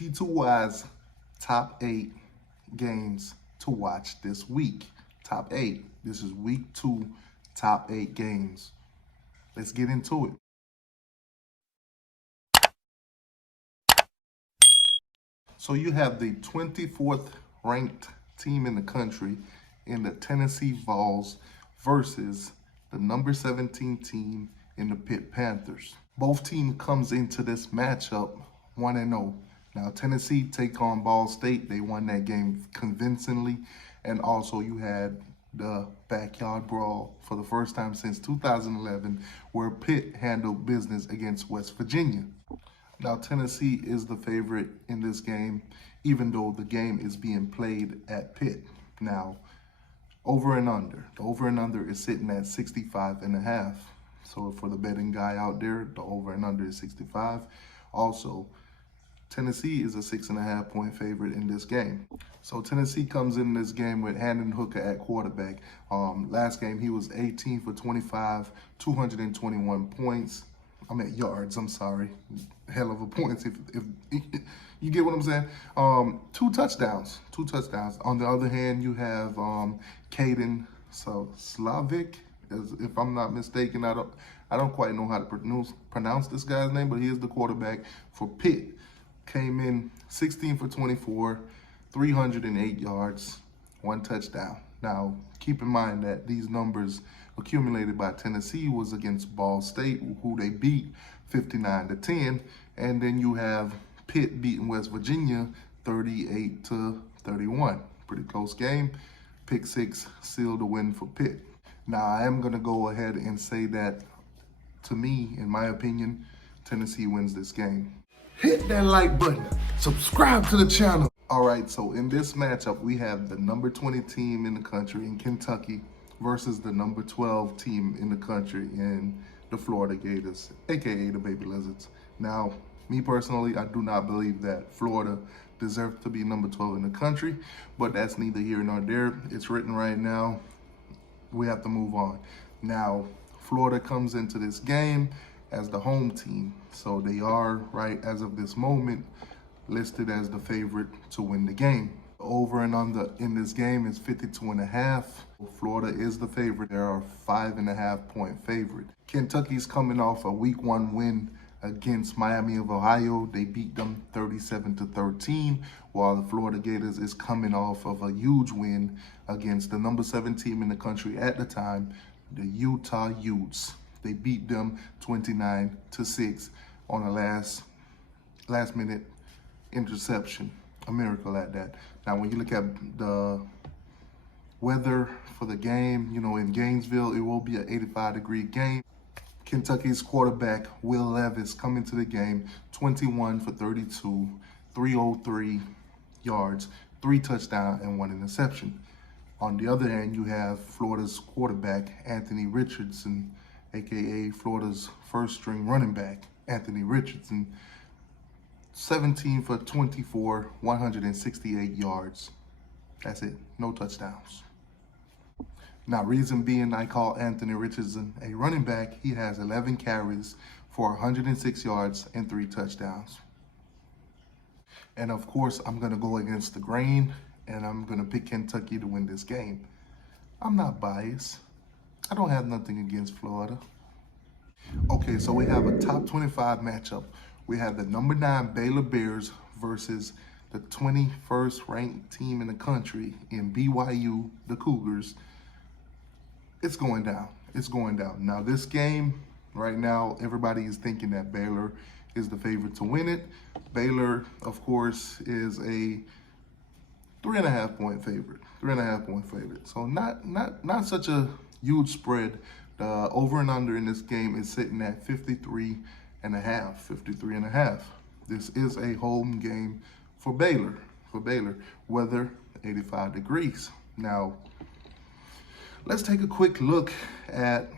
T2Y's top 8 games to watch this week. Top 8. This is week 2, top 8 games. Let's get into it. So you have the 24th ranked team in the country in the Tennessee Vols versus the number 17 team in the Pitt Panthers. Both teams comes into this matchup 1-0. Now Tennessee take on Ball State. They won that game convincingly. And also you had the backyard brawl for the first time since 2011 where Pitt handled business against West Virginia. Now, Tennessee is the favorite in this game, even though the game is being played at Pitt. Now, over and under. The over and under is sitting at 65.5. So for the betting guy out there, the over and under is 65. Also, Tennessee is a 6.5 point favorite in this game. So Tennessee comes in this game with Hendon Hooker at quarterback. Last game, he was 18 for 25, 221 points. I'm at yards, I'm sorry. Hell of a points if you get what I'm saying. 2 touchdowns. On the other hand, you have Caden Slavic, if I'm not mistaken. I don't quite know how to pronounce this guy's name, but he is the quarterback for Pitt. Came in 16 for 24, 308 yards, 1 touchdown. Now, keep in mind that these numbers accumulated by Tennessee was against Ball State, who they beat 59-10, and then you have Pitt beating West Virginia 38-31. Pretty close game. Pick 6 sealed the win for Pitt. Now, I am going to go ahead and say that, to me, in my opinion, Tennessee wins this game. Hit that like button. Subscribe to the channel. All right, so in this matchup, we have the number 20 team in the country in Kentucky versus the number 12 team in the country in the Florida Gators, aka the Baby Lizards. Now, me personally, I do not believe that Florida deserves to be number 12 in the country, but that's neither here nor there. It's written right now. We have to move on. Now, Florida comes into this game as the home team, so they are, right as of this moment, listed as the favorite to win the game. Over and under in this game is 52.5. Florida is the favorite. They are a 5.5 point favorite. Kentucky's coming off a week 1 win against Miami of Ohio. They beat them 37-13, while the Florida Gators is coming off of a huge win against the number 7 team in the country at the time, the Utah Utes. They beat them 29-6 on a last minute interception. A miracle at that. Now, when you look at the weather for the game, you know, in Gainesville, it will be an 85-degree game. Kentucky's quarterback, Will Levis, coming to the game, 21 for 32, 303 yards, 3 touchdowns, and 1 interception. On the other hand, you have Florida's quarterback, Anthony Richardson, aka Florida's first-string running back, Anthony Richardson, 17 for 24, 168 yards. That's it. No touchdowns. Now, reason being I call Anthony Richardson a running back, he has 11 carries for 106 yards and 3 touchdowns. And of course, I'm going to go against the grain, and I'm going to pick Kentucky to win this game. I'm not biased. I don't have nothing against Florida. Okay, so we have a top 25 matchup. We have the number 9 Baylor Bears versus the 21st ranked team in the country in BYU, the Cougars. It's going down. It's going down. Now, this game, right now, everybody is thinking that Baylor is the favorite to win it. Baylor, of course, is a 3.5 point favorite. 3.5 point favorite. So not such a huge spread. The over and under in this game is sitting at 53.5. This is a home game for Baylor. Weather 85 degrees. Now, let's take a quick look at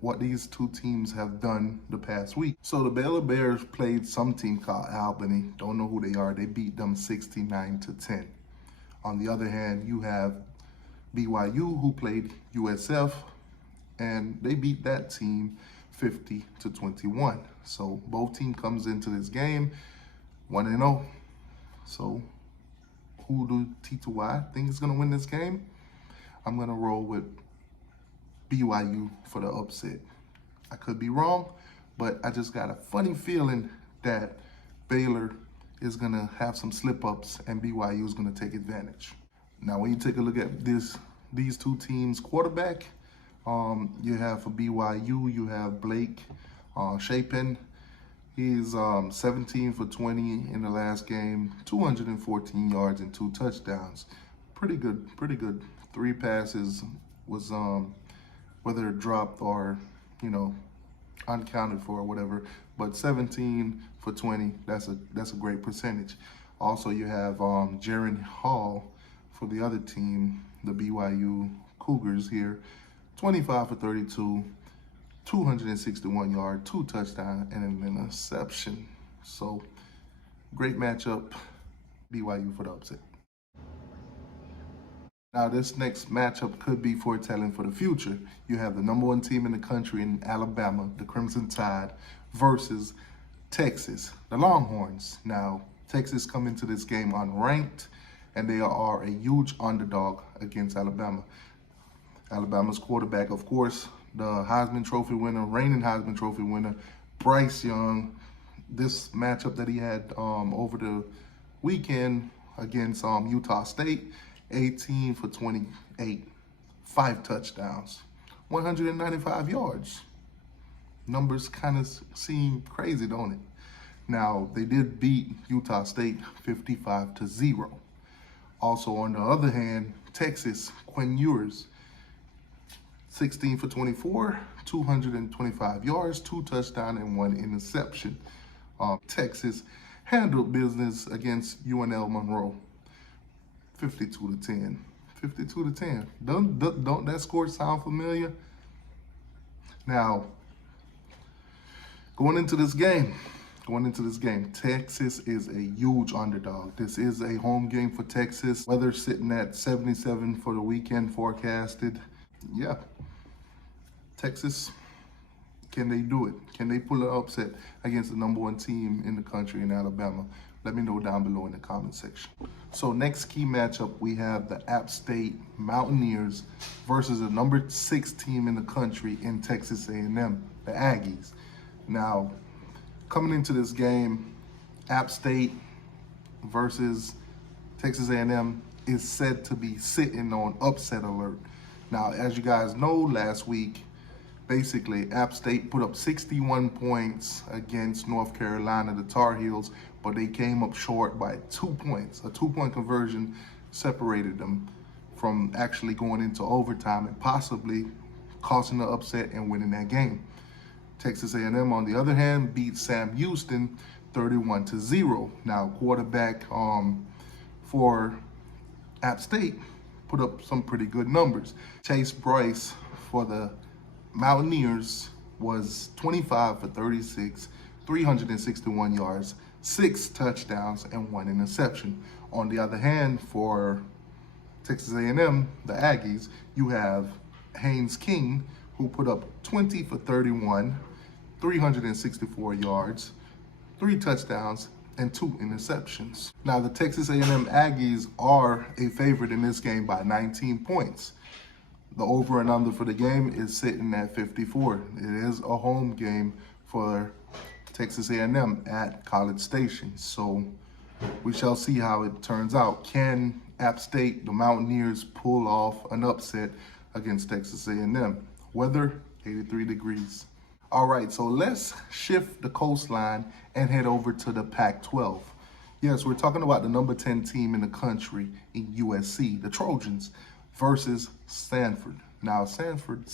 what these two teams have done the past week. So the Baylor Bears played some team called Albany. Don't know who they are. They beat them 69-10. On the other hand, you have BYU, who played USF, and they beat that team 50-21. So both teams comes into this game 1-0. So who do T2Y think is going to win this game? I'm going to roll with BYU for the upset. I could be wrong, but I just got a funny feeling that Baylor is going to have some slip-ups and BYU is going to take advantage. Now, when you take a look at these two teams' quarterback, you have for BYU, you have Blake Shapen. He's 17 for 20 in the last game, 214 yards and 2 touchdowns. Pretty good, pretty good. 3 passes was whether dropped or, uncounted for or whatever, but 17 for 20, that's a great percentage. Also, you have Jaron Hall for the other team, the BYU Cougars here, 25 for 32, 261 yards, 2 touchdowns, and an interception. So, great matchup, BYU for the upset. Now, this next matchup could be foretelling for the future. You have the #1 team in the country in Alabama, the Crimson Tide, versus Texas, the Longhorns. Now, Texas come into this game unranked, and they are a huge underdog against Alabama. Alabama's quarterback, of course, the Heisman Trophy winner, reigning Heisman Trophy winner, Bryce Young. This matchup that he had over the weekend against Utah State, 18 for 28, 5 touchdowns, 195 yards. Numbers kind of seem crazy, don't it? Now, they did beat Utah State 55-0. Also, on the other hand, Texas, Quinn Ewers, 16 for 24, 225 yards, 2 touchdowns, and 1 interception. Texas handled business against UNL Monroe, 52-10. 52-10. Don't that score sound familiar? Now, going into this game, Texas is a huge underdog. This is a home game for Texas. Weather sitting at 77 for the weekend forecasted. Yeah, Texas, can they do it? Can they pull an upset against the #1 team in the country in Alabama? Let me know down below in the comment section. So next key matchup, we have the App State Mountaineers versus the #6 team in the country in Texas A&M, the Aggies. Now, coming into this game, App State versus Texas A&M is said to be sitting on upset alert. Now, as you guys know, last week, basically, App State put up 61 points against North Carolina, the Tar Heels, but they came up short by 2 points. A 2-point conversion separated them from actually going into overtime and possibly causing the upset and winning that game. Texas A&M, on the other hand, beat Sam Houston 31-0. Now, quarterback for App State put up some pretty good numbers. Chase Bryce for the Mountaineers was 25 for 36, 361 yards, 6 touchdowns, and 1 interception. On the other hand, for Texas A&M, the Aggies, you have Haynes King, who put up 20 for 31, 364 yards, 3 touchdowns, and 2 interceptions. Now, the Texas A&M Aggies are a favorite in this game by 19 points. The over and under for the game is sitting at 54. It is a home game for Texas A&M at College Station. So we shall see how it turns out. Can App State, the Mountaineers, pull off an upset against Texas A&M? Weather, 83 degrees. All right, so let's shift the coastline and head over to the Pac-12. Yes, we're talking about the #10 team in the country in USC, the Trojans, versus Stanford. Now, Stanford,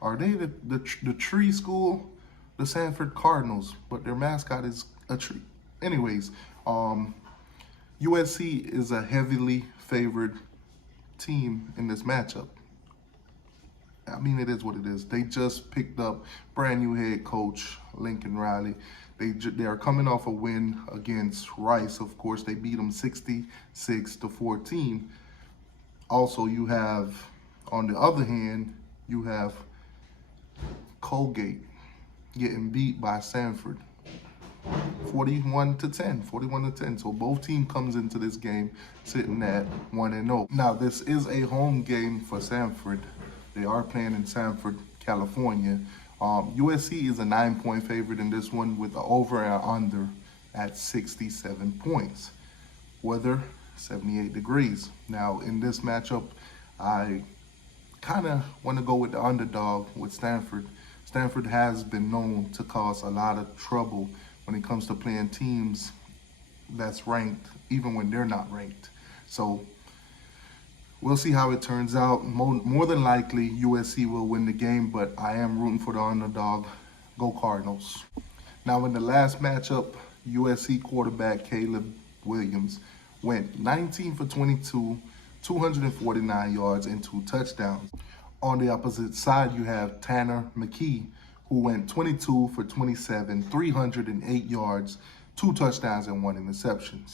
are they the tree school? The Stanford Cardinals, but their mascot is a tree. Anyways, USC is a heavily favored team in this matchup. I mean, it is what it is. They just picked up brand new head coach Lincoln Riley. They are coming off a win against Rice. Of course, they beat them 66-14. Also, you have, on the other hand, you have Colgate getting beat by Stanford. 41-10. So both teams comes into this game sitting at 1-0. Now this is a home game for Stanford. They are playing in Stanford, California. USC is a 9-point favorite in this one with the over and under at 67 points. Weather, 78 degrees. Now in this matchup, I kind of want to go with the underdog with Stanford. Stanford has been known to cause a lot of trouble when it comes to playing teams that's ranked, even when they're not ranked. So we'll see how it turns out. More than likely, USC will win the game, but I am rooting for the underdog. Go Cardinals. Now in the last matchup, USC quarterback Caleb Williams went 19 for 22, 249 yards and 2 touchdowns. On the opposite side, you have Tanner McKee, who went 22 for 27, 308 yards, 2 touchdowns and 1 interception.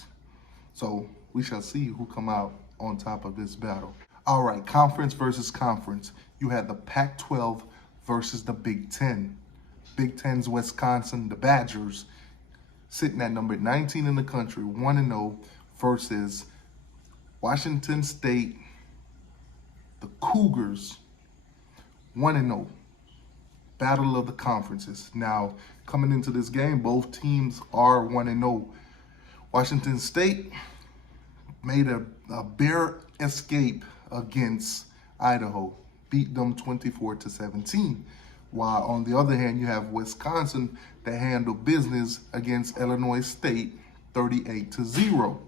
So we shall see who come out on top of this battle. All right, conference versus conference. You had the Pac-12 versus the Big Ten. Big Ten's Wisconsin, the Badgers, sitting at number 19 in the country, 1-0, versus Washington State, the Cougars, 1-0. Battle of the conferences. Now, coming into this game, both teams are 1-0. Washington State made a bare escape against Idaho, beat them 24-17. While on the other hand, you have Wisconsin that handled business against Illinois State 38-0.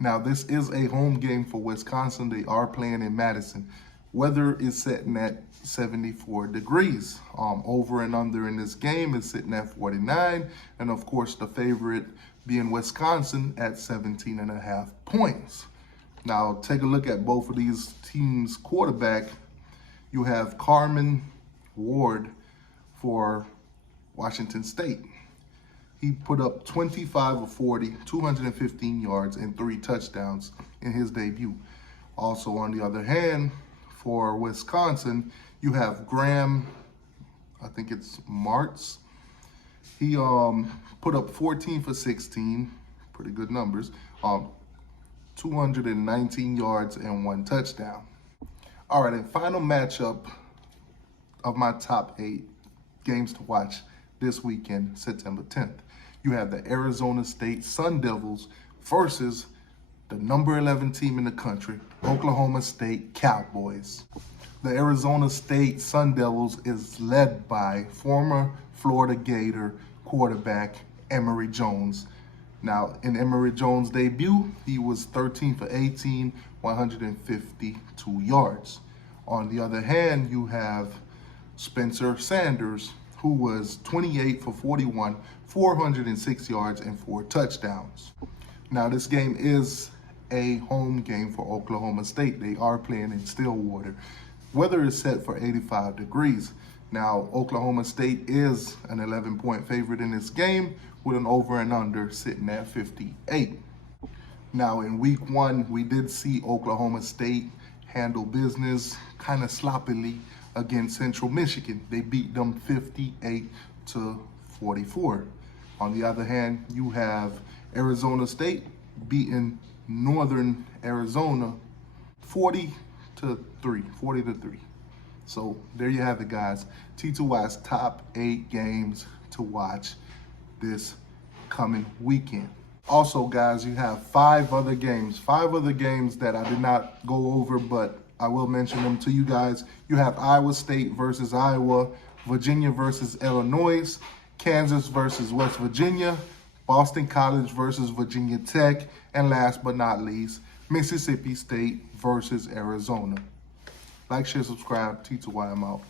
Now, this is a home game for Wisconsin. They are playing in Madison. Weather is sitting at 74 degrees. Over and under in this game is sitting at 49. And of course, the favorite being Wisconsin at 17.5 points. Now, take a look at both of these teams' quarterback. You have Carmen Ward for Washington State. He put up 25 of 40, 215 yards, and 3 touchdowns in his debut. Also, on the other hand, for Wisconsin, you have Graham, I think it's Martz. He put up 14 for 16, pretty good numbers, 219 yards and 1 touchdown. All right, and final matchup of my top 8 games to watch this weekend, September 10th. You have the Arizona State Sun Devils versus the number 11 team in the country, Oklahoma State Cowboys. The Arizona State Sun Devils is led by former Florida Gator quarterback Emory Jones. Now, in Emory Jones' debut, he was 13 for 18, 152 yards. On the other hand, you have Spencer Sanders, who was 28 for 41, 406 yards and 4 touchdowns. Now, this game is a home game for Oklahoma State. They are playing in Stillwater. Weather is set for 85 degrees. Now, Oklahoma State is an 11-point favorite in this game with an over and under sitting at 58. Now, in week 1, we did see Oklahoma State handle business kind of sloppily against Central Michigan. They beat them 58-44. On the other hand, you have Arizona State beating Northern Arizona 40-3. So there you have it, guys. T2Y's top 8 games to watch this coming weekend. Also, guys, you have 5 other games that I did not go over, but I will mention them to you guys. You have Iowa State versus Iowa, Virginia versus Illinois, Kansas versus West Virginia, Boston College versus Virginia Tech, and last but not least, Mississippi State versus Arizona. Like, share, subscribe. T2Y, I'm out.